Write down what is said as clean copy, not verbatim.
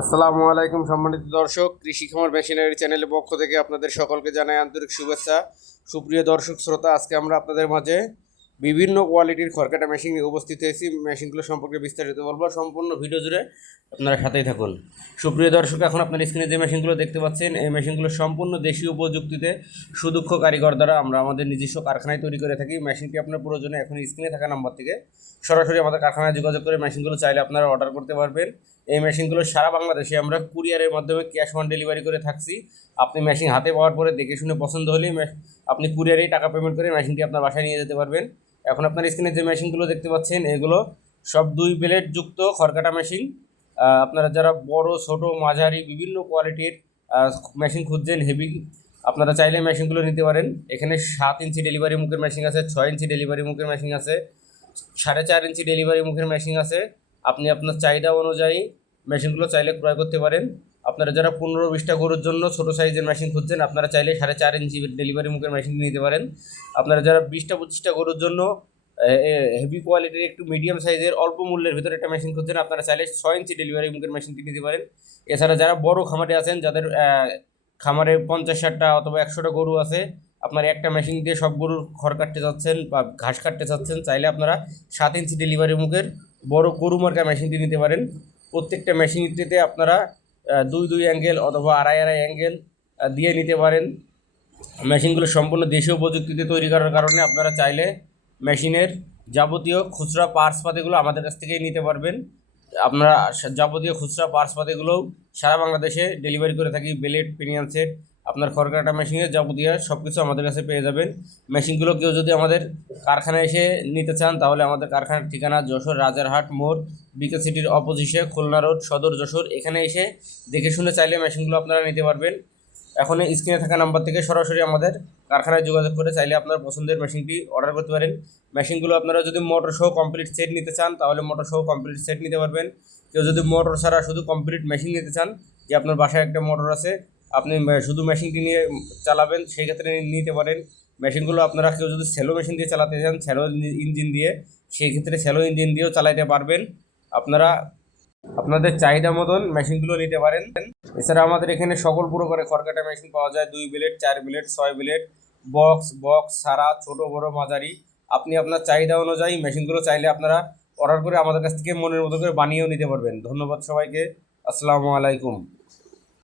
আসসালামু আলাইকুম সম্মানিত দর্শক, কৃষি খামার মেশিনারি চ্যানেলের পক্ষ থেকে আপনাদের সকলকে জানাই আন্তরিক শুভেচ্ছা। সুপ্রিয় দর্শক শ্রোতা, আজকে আমরা আপনাদের মাঝে বিভিন্ন কোয়ালিটির খড়কাটা মেশিন নিয়ে উপস্থিত হয়েছি। মেশিনগুলো সম্পর্কে বিস্তারিত বলবো, সম্পূর্ণ ভিডিও জুড়ে আপনারা সাথেই থাকুন। সুপ্রিয় দর্শক, এখন আপনার স্ক্রিনে যে মেশিনগুলো দেখতে পাচ্ছেন, এই মেশিনগুলো সম্পূর্ণ দেশীয় প্রযুক্তিতে সুদক্ষ কারিগর দ্বারা আমরা আমাদের নিজস্ব কারখানায় তৈরি করে থাকি। মেশিনটি আপনার প্রয়োজনে এখন স্ক্রিনে থাকা নাম্বার থেকে সরাসরি আমাদের কারখানায় যোগাযোগ করে মেশিনগুলো চাইলে আপনারা অর্ডার করতে পারবেন। এই মেশিনগুলো সারা বাংলাদেশে আমরা কুরিয়ারের মাধ্যমে ক্যাশ অন ডেলিভারি করে থাকছি। আপনি মেশিন হাতে পাওয়ার পরে দেখে শুনে পছন্দ হলেই আপনি কুরিয়ারেই টাকা পেমেন্ট করে মেশিনটি আপনার বাসায় নিয়ে যেতে পারবেন। এখন আপনার স্ক্রিনে যে মেশিনগুলো দেখতে পাচ্ছেন, এগুলো সব 2 ব্লেড যুক্ত খড়কাটা মেশিন। আপনারা যারা বড়, ছোট, মাঝারি বিভিন্ন কোয়ালিটির মেশিন খুঁজছেন হেভি, আপনারা চাইলে মেশিনগুলো নিতে পারেন। এখানে 7 ইঞ্চি ডেলিভারি মুখের মেশিন আছে, 6 ইঞ্চি ডেলিভারি মুখের মেশিন আছে, 4.5 ইঞ্চি ডেলিভারি মুখের মেশিন আছে। আপনি আপনার চাহিদা অনুযায়ী মেশিনগুলো চাইলে ক্রয় করতে পারেন। আপনারা যারা 15-20টা গরুর জন্য ছোটো সাইজের মেশিন খুঁজছেন, আপনারা চাইলে 4.5 ইঞ্চি ডেলিভারি মুখের মেশিন নিতে পারেন। আপনারা যারা 20-25টা গরুর জন্য হেভি কোয়ালিটির একটু মিডিয়াম সাইজের অল্প মূল্যের ভিতরে একটা মেশিন খুঁজছেন, আপনারা চাইলে 6 ইঞ্চি ডেলিভারি মুখের মেশিনটি নিতে পারেন। এছাড়া যারা বড় খামারে আছেন, যাদের খামারে 50-60টা অথবা 100টা গরু আছে, আপনার একটা মেশিন দিয়ে সব গরুর খড় কাটতে চাচ্ছেন বা ঘাস কাটতে চাচ্ছেন, চাইলে আপনারা 7 ইঞ্চি ডেলিভারি মুখের বড় গরু মার্কা মেশিনটি নিতে পারেন। প্রত্যেকটা মেশিনটিতে আপনারা 2 অ্যাঙ্গেল অথবা 2.5 অ্যাঙ্গেল দিয়ে নিতে পারেন। মেশিনগুলো সম্পূর্ণ দেশীয় প্রযুক্তিতে তৈরি করার কারণে আপনারা চাইলে মেশিনের যাবতীয় খুচরা পার্টস পাতিগুলো আমাদের কাছ থেকেই নিতে পারবেন। আপনারা যাবতীয় খুচরা পার্টস পাতিগুলোও সারা বাংলাদেশে ডেলিভারি করে থাকি। বেলেট, পিনিয়ন সেট, আপনার খড়কাটা মেশিনের যাবতীয় সব কিছু আমাদের কাছে পেয়ে যাবেন। মেশিনগুলো কেউ যদি আমাদের কারখানায় এসে নিতে চান, তাহলে আমাদের কারখানার ঠিকানা যশোর রাজারহাট মোড়, বিকে সিটির অপোজিশে, খুলনা রোড, সদর যশোর। এখানে এসে দেখে শুনে চাইলে মেশিনগুলো আপনারা নিতে পারবেন। এখন স্ক্রিনে থাকা নাম্বার থেকে সরাসরি আমাদের কারখানায় যোগাযোগ করে চাইলে আপনার পছন্দের মেশিনটি অর্ডার করতে পারেন। মেশিনগুলো আপনারা যদি মোটর সহ কমপ্লিট সেট নিতে চান, তাহলে মোটর সহ কমপ্লিট সেট নিতে পারবেন। কেউ যদি মোটর ছাড়া শুধু কমপ্লিট মেশিন নিতে চান, যে আপনার বাসায় একটা মোটর আছে, আপনি শুধু মেশিনটি নিয়ে চালাবেন, সেই ক্ষেত্রে নিতে পারেন। মেশিনগুলো আপনারা কেউ যদি স্যালো মেশিন দিয়ে চালাতে চান, স্যালো ইঞ্জিন দিয়ে, সেই ক্ষেত্রে স্যালো ইঞ্জিন দিয়েও চালাতে পারবেন। আপনারা আপনাদের চাহিদা মতন মেশিনগুলো নিতে পারেন। এছাড়া আমাদের এখানে সকল প্রকারের খড়কাটা মেশিন পাওয়া যায়, 2 ব্লেড, 4 ব্লেড, 6 ব্লেড, বক্স সারা, ছোট বড় মাঝারি। আপনি আপনার চাহিদা অনুযায়ী মেশিনগুলো চাইলে আপনারা অর্ডার করে আমাদের কাছ থেকে মনের মতো করে বানিয়েও নিতে পারবেন। ধন্যবাদ সবাইকে। আসসালামু আলাইকুম।